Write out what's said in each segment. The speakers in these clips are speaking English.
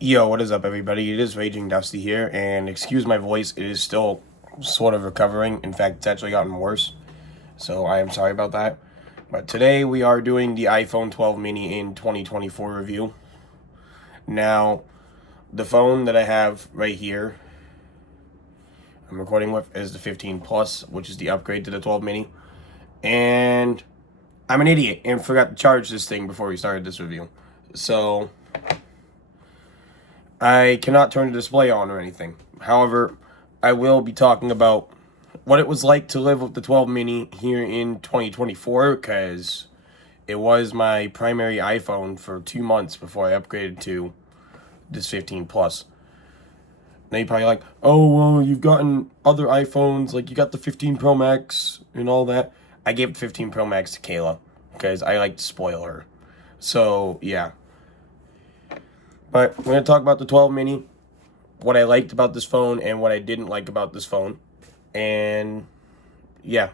Yo, what is up, everybody? It is Raging Dusty here, and excuse my voice, it is still sort of recovering. In fact, it's actually gotten worse, so I am sorry about that. But today we are doing the iPhone 12 mini in 2024 review. Now, the phone that I have right here, I'm recording with, is the 15 Plus, which is the upgrade to the 12 mini. And I'm an idiot and forgot to charge this thing before we started this review. So I cannot turn the display on or anything. However, I will be talking about what it was like to live with the 12 mini here in 2024, because it was my primary iPhone for 2 months before I upgraded to this 15 Plus. Now you're probably like, oh, well, you've gotten other iPhones, like you got the 15 Pro Max and all that. I gave the 15 Pro Max to Kayla because I like to spoil her. So, yeah. But we're going to talk about the 12 mini, what I liked about this phone and what I didn't like about this phone. And yeah.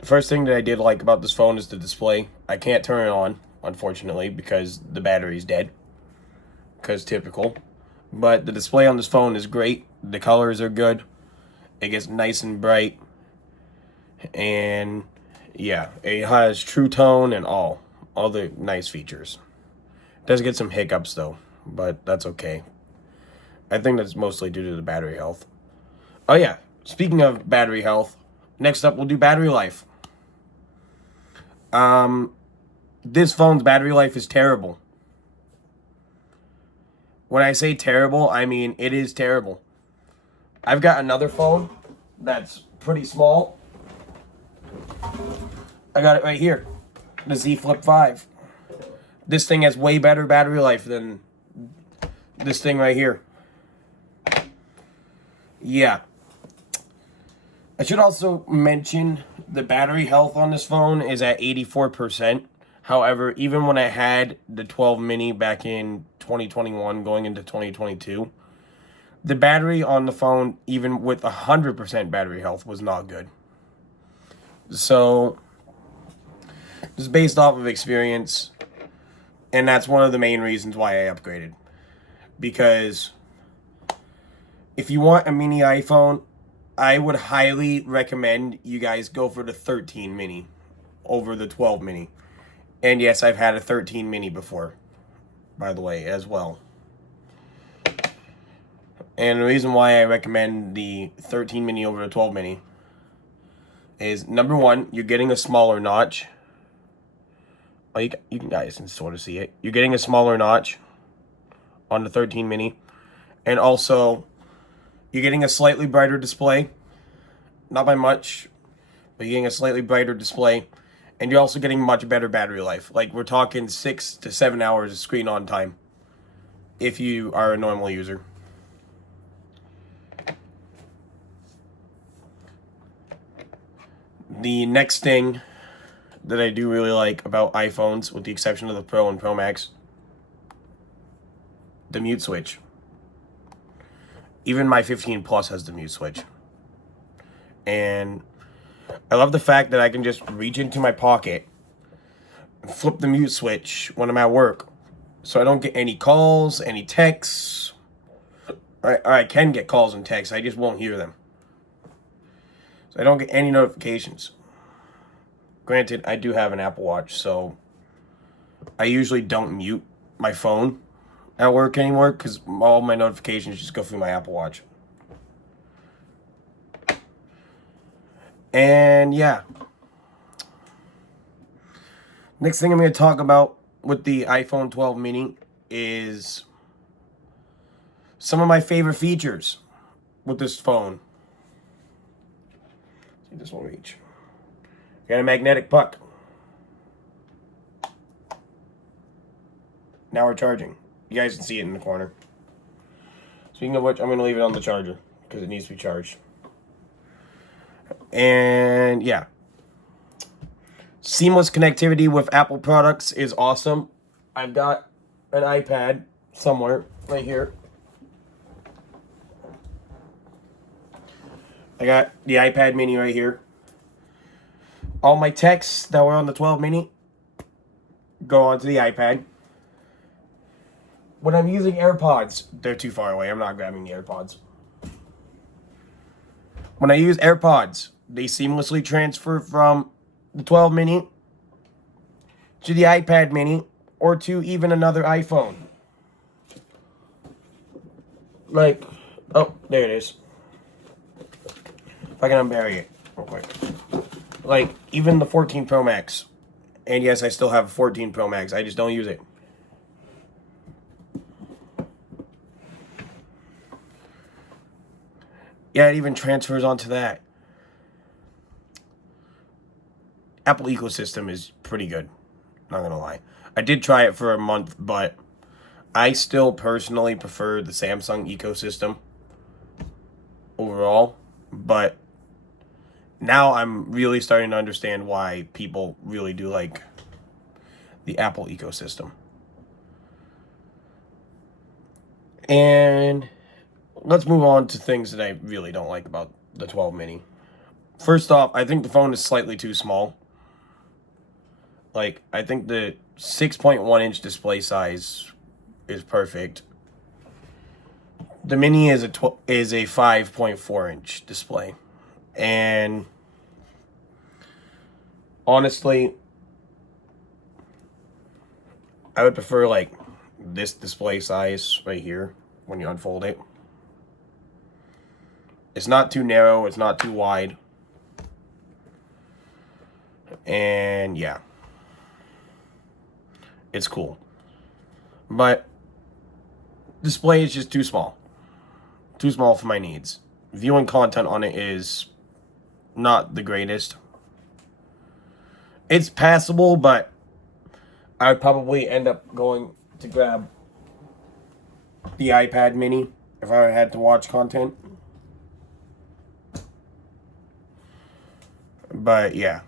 The first thing that I did like about this phone is the display. I can't turn it on, unfortunately, because the battery's dead. Because typical. But the display on this phone is great. The colors are good. It gets nice and bright. And yeah, it has True Tone and all the nice features. Does get some hiccups though, but that's okay. I think that's mostly due to the battery health. Oh yeah, speaking of battery health, next up we'll do battery life. This phone's battery life is terrible. When I say terrible, I mean it is terrible. I've got another phone that's pretty small. I got it right here, the Z Flip 5. This thing has way better battery life than this thing right here. Yeah. I should also mention the battery health on this phone is at 84%. However, even when I had the 12 mini back in 2021 going into 2022, the battery on the phone, even with 100% battery health, was not good. So, just based off of experience, and that's one of the main reasons why I upgraded. Because if you want a mini iPhone, I would highly recommend you guys go for the 13 mini over the 12 mini. And yes, I've had a 13 mini before, by the way, as well. And the reason why I recommend the 13 mini over the 12 mini is, number one, you're getting a smaller notch. Oh, you guys can sort of see it. You're getting a smaller notch on the 13 mini. And also, you're getting a slightly brighter display. Not by much, but you're getting a slightly brighter display. And you're also getting much better battery life. Like, we're talking 6 to 7 hours of screen on time if you are a normal user. The next thing that I do really like about iPhones, with the exception of the Pro and Pro Max, the mute switch. Even my 15 Plus has the mute switch. And I love the fact that I can just reach into my pocket and flip the mute switch when I'm at work. So I don't get any calls, any texts. Or I can get calls and texts, I just won't hear them. So I don't get any notifications. Granted, I do have an Apple Watch, so I usually don't mute my phone at work anymore because all my notifications just go through my Apple Watch. And yeah. Next thing I'm going to talk about with the iPhone 12 mini is some of my favorite features with this phone. See, this will reach. Got a magnetic puck. Now we're charging. You guys can see it in the corner. Speaking of which, I'm going to leave it on the charger because it needs to be charged. And yeah. Seamless connectivity with Apple products is awesome. I've got an iPad somewhere right here. I got the iPad mini right here. All my texts that were on the 12 mini go onto the iPad. When I'm using AirPods, they're too far away. I'm not grabbing the AirPods. When I use AirPods, they seamlessly transfer from the 12 mini to the iPad mini or to even another iPhone. Like, oh, there it is. If I can unbury it real quick. Like, even the 14 Pro Max. And yes, I still have a 14 Pro Max. I just don't use it. Yeah, it even transfers onto that. Apple ecosystem is pretty good. Not gonna lie. I did try it for a month, but I still personally prefer the Samsung ecosystem overall. But now I'm really starting to understand why people really do like the Apple ecosystem. And let's move on to things that I really don't like about the 12 mini. First off, I think the phone is slightly too small. Like, I think the 6.1 inch display size is perfect. The mini is a 5.4 inch display. And honestly, I would prefer like this display size right here when you unfold it. It's not too narrow, it's not too wide. And yeah. It's cool. But display is just too small. Too small for my needs. Viewing content on it is not the greatest. It's passable, but I would probably end up going to grab the iPad mini if I had to watch content. But yeah.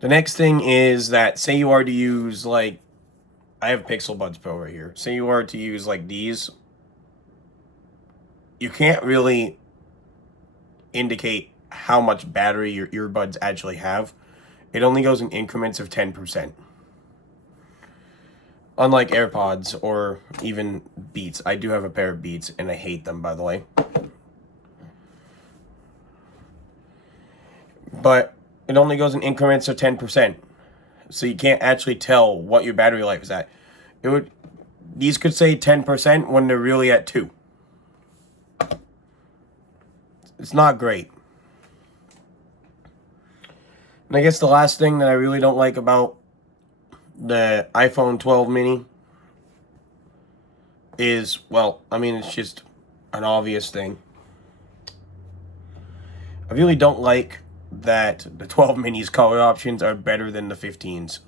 The next thing is that, say you are to use, like, I have Pixel Buds Pro right here. Say you are to use, like, these. You can't really indicate how much battery your earbuds actually have. It only goes in increments of 10%. Unlike AirPods or even Beats. I do have a pair of Beats, and I hate them, by the way. But it only goes in increments of 10%. So you can't actually tell what your battery life is at. These could say 10% when they're really at 2. It's not great. And I guess the last thing that I really don't like about the iPhone 12 mini is, well, I mean, it's just an obvious thing. I really don't like that the 12 mini's color options are better than the 15's.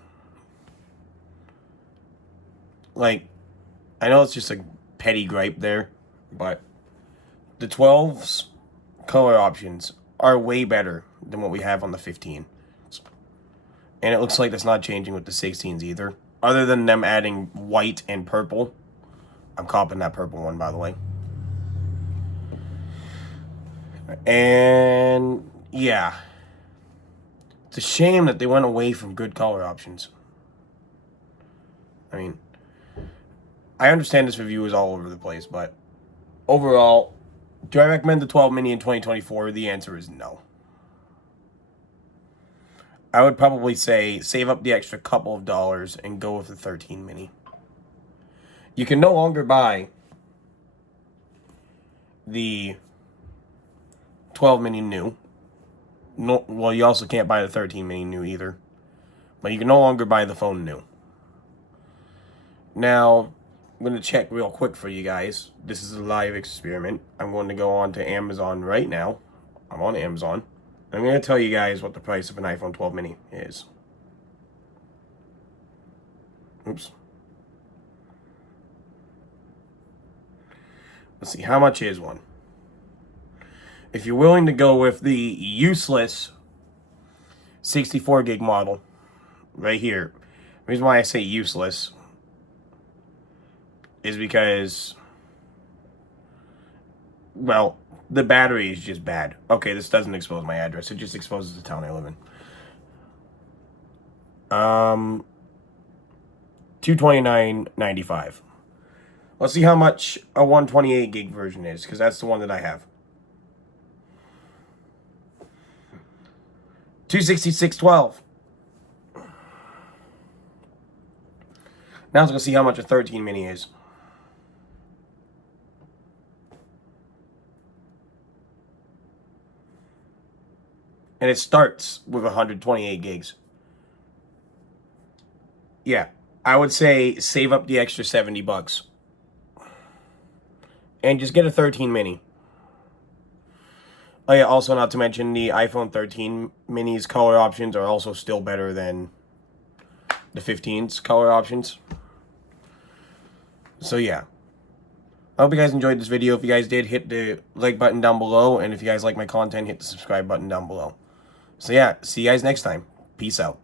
Like, I know it's just a petty gripe there, but the 12's color options are way better than what we have on the 15. And it looks like that's not changing with the 16s either. Other than them adding white and purple. I'm copping that purple one, by the way. And yeah. It's a shame that they went away from good color options. I mean, I understand this review is all over the place, but overall, do I recommend the 12 mini in 2024? The answer is no. I would probably say save up the extra couple of dollars and go with the 13 mini. You can no longer buy the 12 mini new. No, well, you also can't buy the 13 mini new either. But you can no longer buy the phone new. Now, I'm going to check real quick for you guys. This is a live experiment. I'm going to go on to Amazon right now. I'm on Amazon. I'm going to tell you guys what the price of an iPhone 12 mini is. Oops. Let's see, how much is one? If you're willing to go with the useless 64 gig model, right here. The reason why I say useless is because, well, the battery is just bad. Okay, this doesn't expose my address. It just exposes the town I live in. $229.95. Let's see how much a 128 gig version is, because that's the one that I have. $266.12. Now let's go see how much a 13 mini is. And it starts with 128 gigs. Yeah, I would say save up the extra $70. And just get a 13 mini. Oh yeah, also not to mention the iPhone 13 mini's color options are also still better than the 15's color options. So yeah. I hope you guys enjoyed this video. If you guys did, hit the like button down below. And if you guys like my content, hit the subscribe button down below. So yeah, see you guys next time. Peace out.